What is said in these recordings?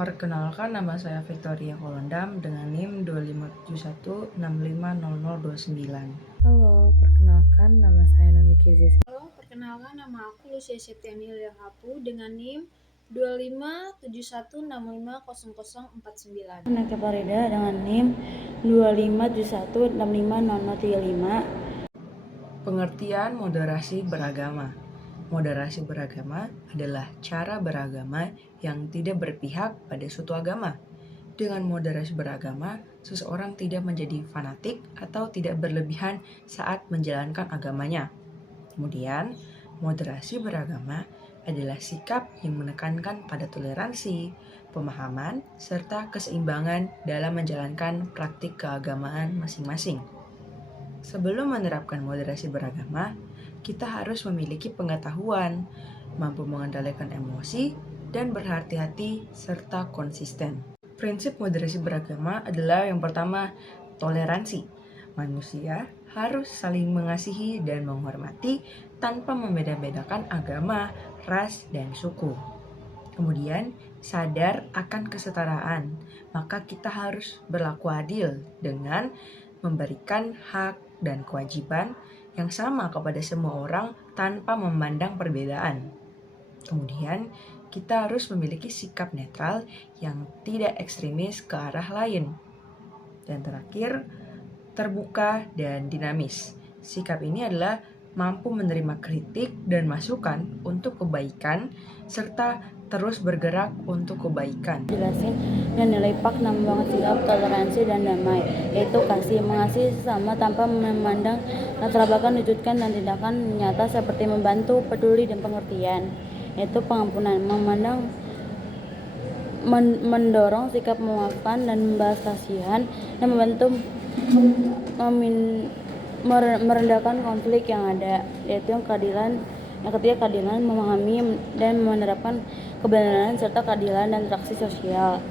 Perkenalkan, nama saya Victoria Kolondam dengan NIM 2571650029. Halo, perkenalkan nama saya Nomi Kizis. Halo, perkenalkan nama aku Lucia Septiani Lilhapu dengan NIM 2571650049. Nake Farida dengan NIM 2571650035. Pengertian moderasi beragama. Moderasi beragama adalah cara beragama yang tidak berpihak pada suatu agama. Dengan moderasi beragama, seseorang tidak menjadi fanatik atau tidak berlebihan saat menjalankan agamanya. Kemudian, moderasi beragama adalah sikap yang menekankan pada toleransi, pemahaman, serta keseimbangan dalam menjalankan praktik keagamaan masing-masing. Sebelum menerapkan moderasi beragama, kita harus memiliki pengetahuan, mampu mengendalikan emosi, dan berhati-hati serta konsisten. Prinsip moderasi beragama adalah yang pertama, toleransi. Manusia harus saling mengasihi dan menghormati tanpa membeda-bedakan agama, ras, dan suku. Kemudian, sadar akan kesetaraan, maka kita harus berlaku adil dengan memberikan hak dan kewajiban yang sama kepada semua orang tanpa memandang perbedaan. Kemudian, kita harus memiliki sikap netral yang tidak ekstremis ke arah lain. Dan terakhir, terbuka dan dinamis. Sikap ini adalah mampu menerima kritik dan masukan untuk kebaikan, serta terus bergerak untuk kebaikan. Jelasin dan nilai PAK 6 banget sikap toleransi dan damai, yaitu mengasihi sesama tanpa memandang latar belakang, wujudkan dan tindakan nyata seperti membantu, peduli dan pengertian, yaitu pengampunan, mendorong sikap memaafkan dan membalas kasihan, dan membantu merendahkan konflik yang ada, yaitu yang ketiga keadilan, memahami dan menerapkan kebenaran serta keadilan dan interaksi sosial.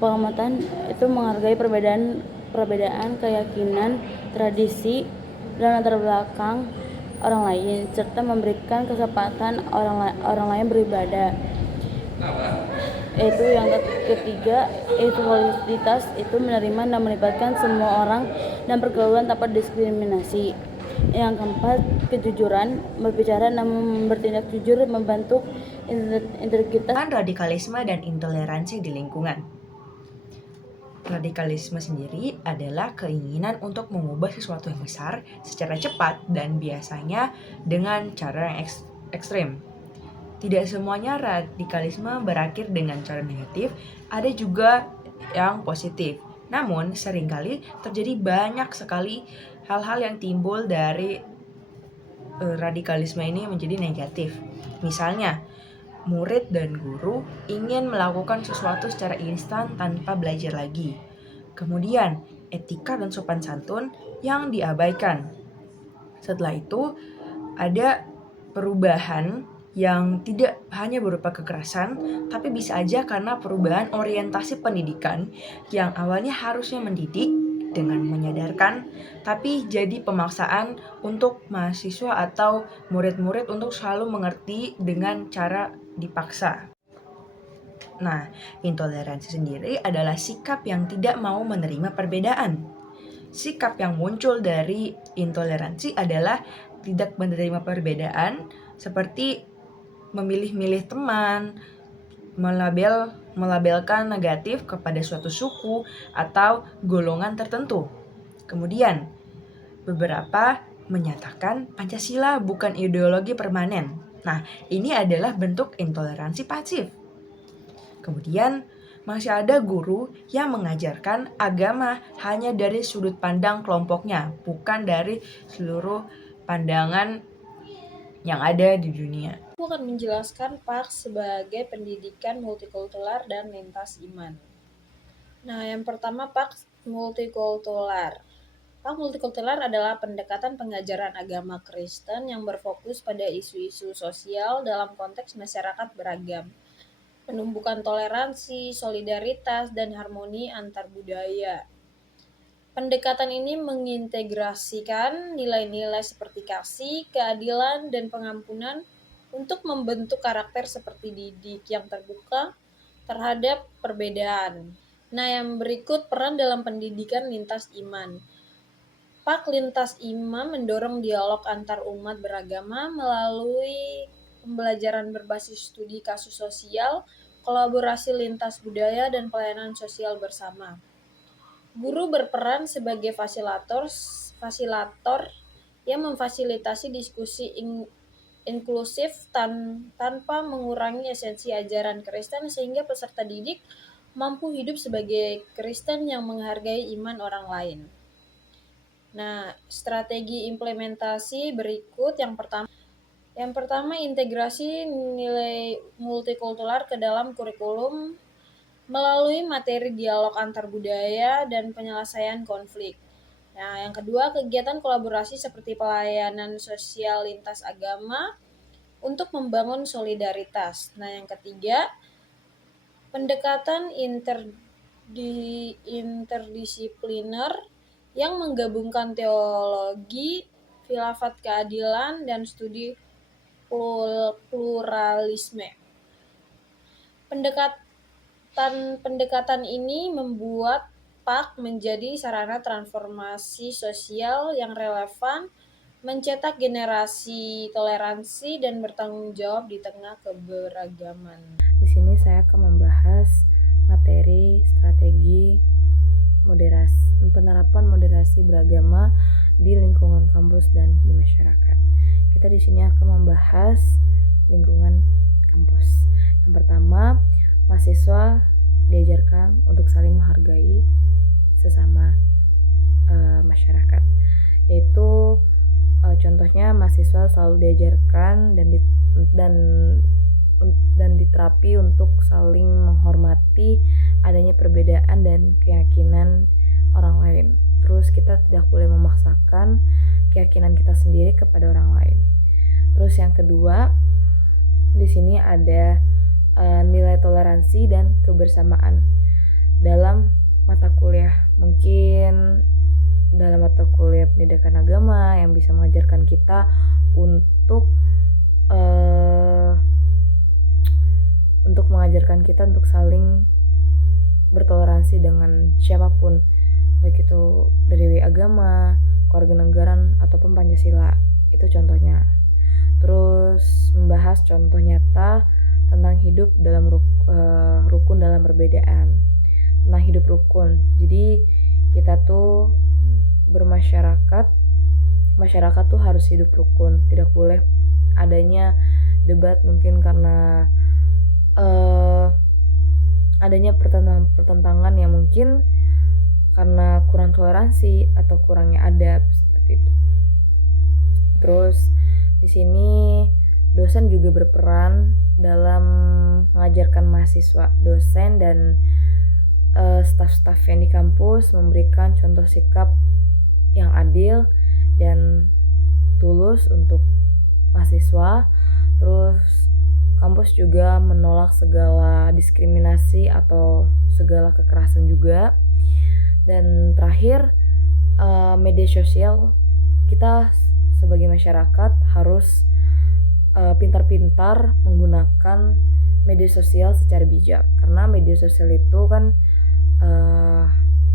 Pengamatan itu menghargai perbedaan keyakinan, tradisi, dan latar belakang orang lain, serta memberikan kesempatan orang lain beribadah. Yaitu yang ketiga, inklusivitas itu menerima dan melibatkan semua orang dan pergaulan tanpa diskriminasi. Yang keempat, kejujuran, berbicara dan bertindak jujur, membentuk integritas. Radikalisme dan intoleransi di lingkungan. Radikalisme sendiri adalah keinginan untuk mengubah sesuatu yang besar secara cepat dan biasanya dengan cara yang ekstrim. Tidak semuanya radikalisme berakhir dengan cara negatif, ada juga yang positif. Namun, seringkali terjadi banyak sekali hal-hal yang timbul dari radikalisme ini menjadi negatif. Misalnya, murid dan guru ingin melakukan sesuatu secara instan tanpa belajar lagi. Kemudian, etika dan sopan santun yang diabaikan. Setelah itu, ada perubahan yang tidak hanya berupa kekerasan, tapi bisa aja karena perubahan orientasi pendidikan yang awalnya harusnya mendidik dengan menyadarkan, tapi jadi pemaksaan untuk mahasiswa atau murid-murid untuk selalu mengerti dengan cara dipaksa. Nah, intoleransi sendiri adalah sikap yang tidak mau menerima perbedaan. Sikap yang muncul dari intoleransi adalah tidak menerima perbedaan, seperti memilih-milih teman, melabelkan negatif kepada suatu suku atau golongan tertentu. Kemudian, beberapa menyatakan Pancasila bukan ideologi permanen. Nah, ini adalah bentuk intoleransi pasif. Kemudian, masih ada guru yang mengajarkan agama hanya dari sudut pandang kelompoknya, bukan dari seluruh pandangan yang ada di dunia. Aku akan menjelaskan PAK sebagai pendidikan multikultural dan lintas iman. Nah, yang pertama PAK multikultural. PAK multikultural adalah pendekatan pengajaran agama Kristen yang berfokus pada isu-isu sosial dalam konteks masyarakat beragam, penumbuhan toleransi, solidaritas, dan harmoni antar budaya. Pendekatan ini mengintegrasikan nilai-nilai seperti kasih, keadilan, dan pengampunan untuk membentuk karakter seperti didik yang terbuka, terhadap perbedaan. Nah, yang berikut peran dalam pendidikan lintas iman. Pak Lintas Iman mendorong dialog antar umat beragama melalui pembelajaran berbasis studi kasus sosial, kolaborasi lintas budaya, dan pelayanan sosial bersama. Guru berperan sebagai fasilitor yang memfasilitasi diskusi inklusif tanpa mengurangi esensi ajaran Kristen sehingga peserta didik mampu hidup sebagai Kristen yang menghargai iman orang lain. Nah, strategi implementasi berikut yang pertama integrasi nilai multikultural ke dalam kurikulum melalui materi dialog antar budaya dan penyelesaian konflik. Nah, yang kedua, kegiatan kolaborasi seperti pelayanan sosial lintas agama untuk membangun solidaritas. Nah, yang ketiga, pendekatan interdisipliner yang menggabungkan teologi, filsafat keadilan, dan studi pluralisme. Pendekatan ini membuat PAK menjadi sarana transformasi sosial yang relevan, mencetak generasi toleransi dan bertanggung jawab di tengah keberagaman. Di sini saya akan membahas materi strategi penerapan moderasi beragama di lingkungan kampus dan di masyarakat. Kita di sini akan membahas lingkungan kampus. Yang pertama, mahasiswa diajarkan untuk saling menghargai sesama masyarakat. Yaitu contohnya mahasiswa selalu diajarkan dan diterapi untuk saling menghormati adanya perbedaan dan keyakinan orang lain. Terus kita tidak boleh memaksakan keyakinan kita sendiri kepada orang lain. Terus yang kedua, di sini ada nilai toleransi dan kebersamaan dalam mata kuliah. Mungkin dalam mata kuliah pendidikan agama yang bisa mengajarkan kita untuk saling bertoleransi dengan siapapun, baik itu dari agama, kewarganegaraan ataupun Pancasila. Itu contohnya. Terus membahas contoh nyata tentang hidup dalam rukun dalam perbedaan. Tentang hidup rukun. Jadi kita tuh masyarakat tuh harus hidup rukun. Tidak boleh adanya debat mungkin karena adanya pertentangan yang mungkin karena kurang toleransi atau kurangnya adab seperti itu. Terus di sini dosen juga berperan dalam mengajarkan mahasiswa. Dosen dan staf-staf yang di kampus memberikan contoh sikap yang adil dan tulus untuk mahasiswa. Terus kampus juga menolak segala diskriminasi atau segala kekerasan juga. Dan terakhir, media sosial, kita sebagai masyarakat harus pintar-pintar menggunakan media sosial secara bijak. Karena media sosial itu kan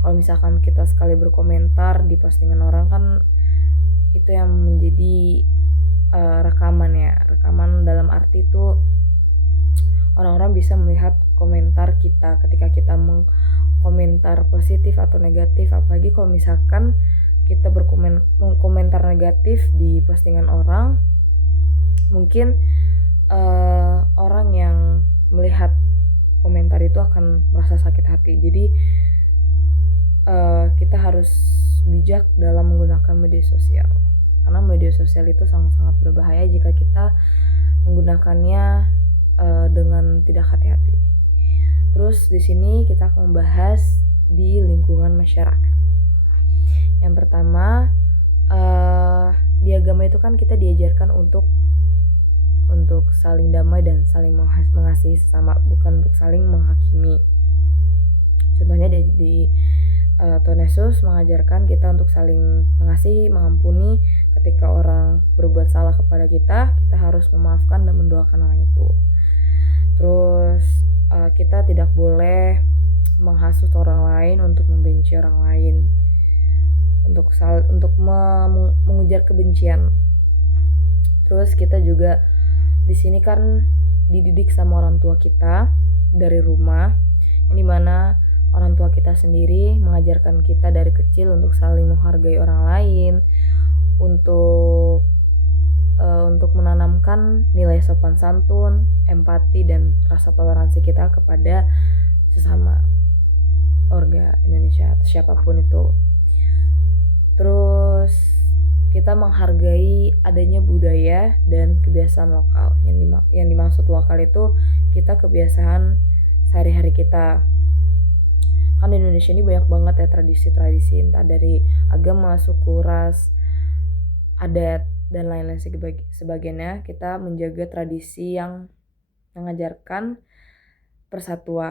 kalau misalkan kita sekali berkomentar di postingan orang kan itu yang menjadi rekaman dalam arti itu orang-orang bisa melihat komentar kita ketika kita mengkomentar positif atau negatif. Apalagi kalau misalkan kita mengkomentar negatif di postingan orang, mungkin orang yang melihat komentar itu akan merasa sakit hati. Jadi kita harus bijak dalam menggunakan media sosial. Karena media sosial itu sangat-sangat berbahaya jika kita menggunakannya dengan tidak hati-hati. Terus di sini kita akan membahas di lingkungan masyarakat. Yang pertama, di agama itu kan kita diajarkan untuk saling damai dan saling mengasihi sesama, bukan untuk saling menghakimi. Contohnya di Tuhan Yesus mengajarkan kita untuk saling mengasihi, mengampuni. Ketika orang berbuat salah kepada kita, kita harus memaafkan dan mendoakan orang itu. Terus kita tidak boleh menghasut orang lain untuk membenci orang lain, untuk mengujar kebencian. Terus kita juga di sini kan dididik sama orang tua kita dari rumah, yang dimana orang tua kita sendiri mengajarkan kita dari kecil untuk saling menghargai orang lain, untuk menanamkan nilai sopan santun, empati, dan rasa toleransi kita kepada sesama warga Indonesia atau siapapun itu. Terus kita menghargai adanya budaya dan kebiasaan lokal. Yang dimaksud lokal itu kita kebiasaan sehari-hari kita. Kan di Indonesia ini banyak banget ya tradisi-tradisi, entah dari agama, suku, ras, adat, dan lain-lain sebagainya. Kita menjaga tradisi yang mengajarkan persatuan.